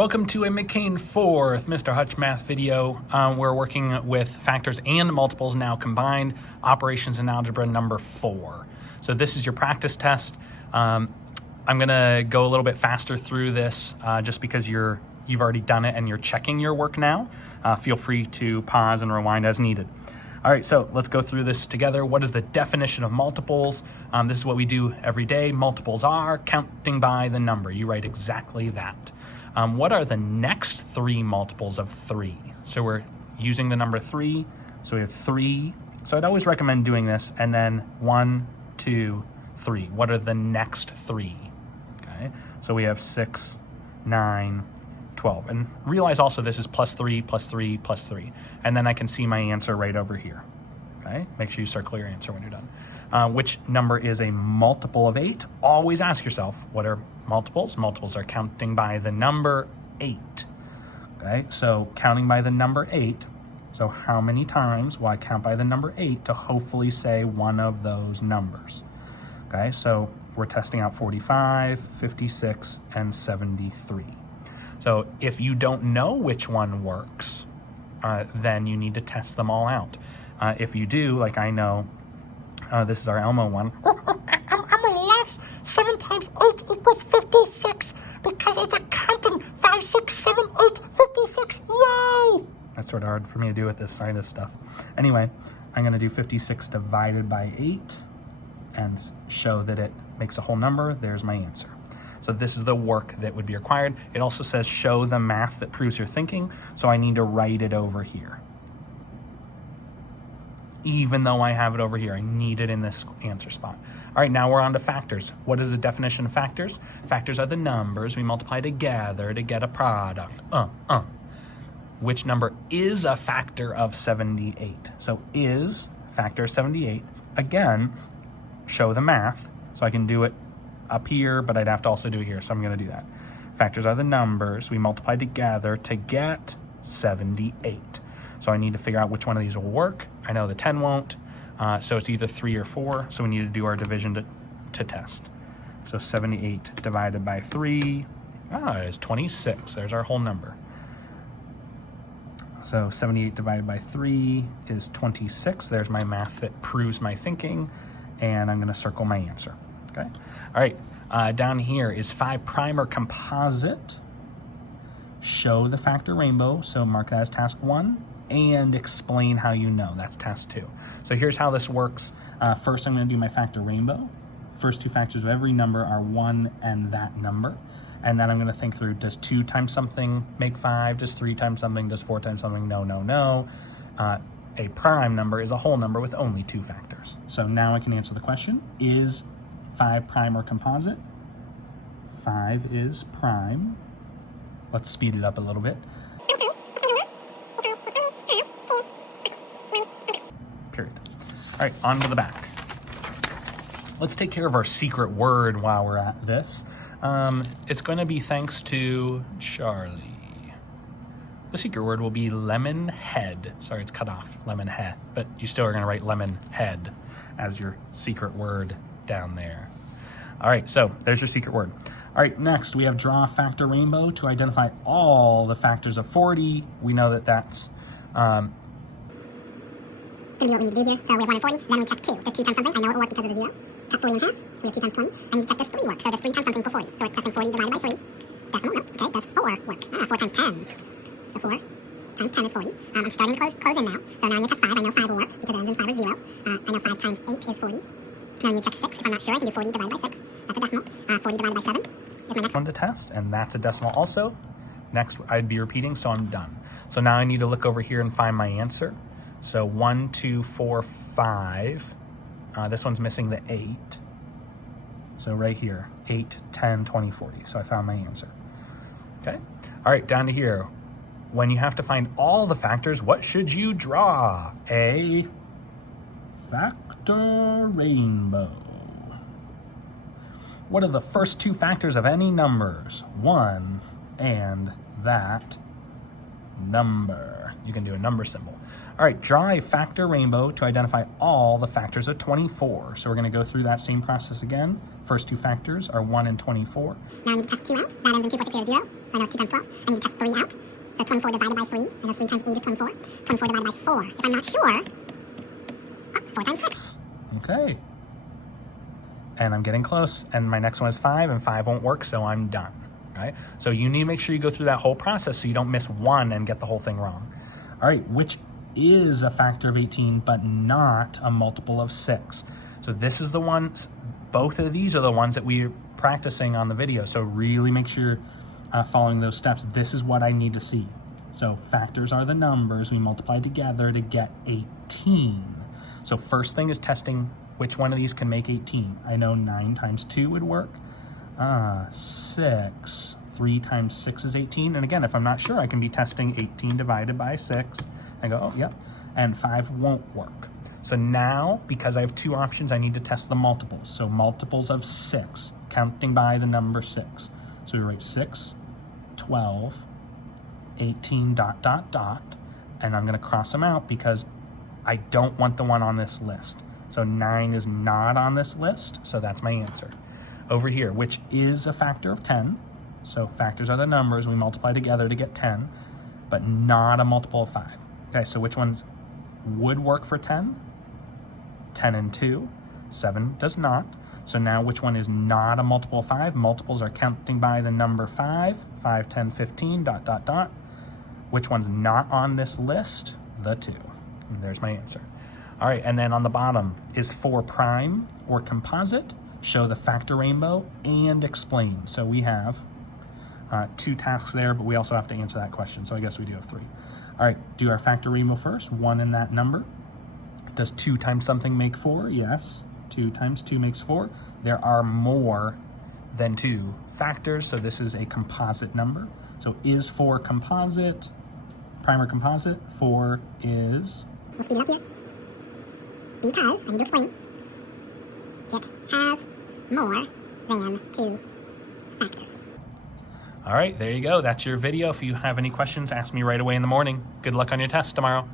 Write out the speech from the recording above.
Welcome to a McCain 4th Mr. Hutch math video. We're working with factors and multiples now combined, operations in algebra number 4. So this is your practice test. I'm gonna go a little bit faster through this just because you've already done it and you're checking your work now. Feel free to pause and rewind as needed. All right, so let's go through this together. What is the definition of multiples? This is what we do every day. Multiples are counting by the number. You write exactly that. What are the next three multiples of 3? So we're using the number 3. So we have 3. So I'd always recommend doing this. And then 1, 2, 3. What are the next 3? Okay. So we have 6, 9, 12. And realize also this is plus 3, plus 3, plus 3. And then I can see my answer right over here. Okay. Make sure you circle your answer when you're done. Which number is a multiple of 8? Always ask yourself, what are multiples? Multiples are counting by the number 8. Okay, so counting by the number 8. So how many times will I count by the number 8 to hopefully say one of those numbers? Okay, so we're testing out 45, 56, and 73. So if you don't know which one works, then you need to test them all out. If you do, like I know, this is our Elmo one. Elmo loves 7 times 8 equals 56 because it's a counting 5, 6, 7, 8, 56. Yay! That's sort of hard for me to do with this sinus stuff. Anyway, I'm going to do 56 divided by 8 and show that it makes a whole number. There's my answer. So this is the work that would be required. It also says show the math that proves your thinking. So I need to write it over here. Even though I have it over here, I need it in this answer spot. All right, now we're on to factors. What is the definition of factors? Factors are the numbers we multiply together to get a product. Which number is a factor of 78? So is factor of 78. Again, show the math. So I can do it up here, but I'd have to also do it here. So I'm going to do that. Factors are the numbers we multiply together to get 78. So I need to figure out which one of these will work. I know the 10 won't, so it's either 3 or 4. So we need to do our division to test. So 78 divided by 3 is 26. There's our whole number. So 78 divided by 3 is 26. There's my math that proves my thinking, and I'm going to circle my answer. Okay. All right. Down here is 5' or composite. Show the factor rainbow. So mark that as task 1. And explain how you know. That's task 2. So here's how this works. First, I'm going to do my factor rainbow. First two factors of every number are 1 and that number. And then I'm going to think through, does 2 times something make 5? Does 3 times something? Does 4 times something? No, no, no. A prime number is a whole number with only 2 factors. So now I can answer the question. Is 5 prime or composite? 5 is prime. Let's speed it up a little bit. Period. All right, on to the back. Let's take care of our secret word while we're at this. It's going to be thanks to Charlie. The secret word will be lemon head. Sorry, it's cut off, lemon head, but you still are going to write lemon head as your secret word down there. All right, so there's your secret word. All right, next we have draw a factor rainbow to identify all the factors of 40. We know that that's Going to be what we need to do here. So we have 1 and 40, then we check 2. Does 2 times something? I know it will work because of the 0. Cut 40 in half. We have 2 times 20. I need to check does 3 work. So does 3 times something equal 40? So we're testing 40 divided by 3. Decimal, no. Okay, does 4 work? 4 times 10. So 4 times 10 is 40. I'm starting to close in now. So now I need to test 5. I know 5 will work because it ends in 5 or 0. I know 5 times 8 is 40. Now I need to check 6. If I'm not sure, I can do 40 divided by 6. That's a decimal. 40 divided by 7 is my next one to test, and that's a decimal also. Next, I'd be repeating, so I'm done. So now I need to look over here and find my answer. So 1, 2, 4, 5. This one's missing the 8. So right here, 8, 10, 20, 40. So I found my answer. Okay. All right, down to here. When you have to find all the factors, what should you draw? A factor rainbow. What are the first 2 factors of any numbers? 1 and that number. You can do a number symbol. All right, draw a factor rainbow to identify all the factors of 24. So we're going to go through that same process again. First two factors are 1 and 24. Now I need to test 2 out. That ends in 2 plus 6 is 0. So I know it's 2 times 12. I need to test 3 out. So 24 divided by 3, and then 3 times 8 is 24. 24 divided by 4. If I'm not sure, 4 times 6. Okay. And I'm getting close. And my next one is 5, and 5 won't work, so I'm done. Right? So you need to make sure you go through that whole process so you don't miss one and get the whole thing wrong. All right, which is a factor of 18, but not a multiple of 6. So this is the ones, both of these are the ones that we're practicing on the video. So really make sure you're following those steps. This is what I need to see. So factors are the numbers we multiply together to get 18. So first thing is testing which one of these can make 18. I know 9 times 2 would work. 6. 3 times 6 is 18. And again, if I'm not sure, I can be testing 18 divided by 6. I go, oh, yep. And 5 won't work. So now, because I have two options, I need to test the multiples. So multiples of 6, counting by the number 6. So we write 6, 12, 18, ... And I'm going to cross them out because I don't want the one on this list. So 9 is not on this list, so that's my answer. Over here, which is a factor of 10. So factors are the numbers we multiply together to get 10, but not a multiple of 5. Okay, so which ones would work for 10? 10 and 2. 7 does not. So now which one is not a multiple of 5? Multiples are counting by the number 5. 5, 10, 15, ... Which one's not on this list? The 2. And there's my answer. All right, and then on the bottom, is 4 prime or composite? Show the factor rainbow and explain. So we have 2 tasks there, but we also have to answer that question. So I guess we do have 3. All right, do our factor rainbow first. 1 in that number. Does 2 times something make 4? Yes. 2 times 2 makes 4. There are more than 2 factors, so this is a composite number. So is 4 composite? Prime or composite? 4 is... We'll speed it up here. Because, I need to explain, it has more than 2 factors. All right, there you go. That's your video. If you have any questions, ask me right away in the morning. Good luck on your test tomorrow.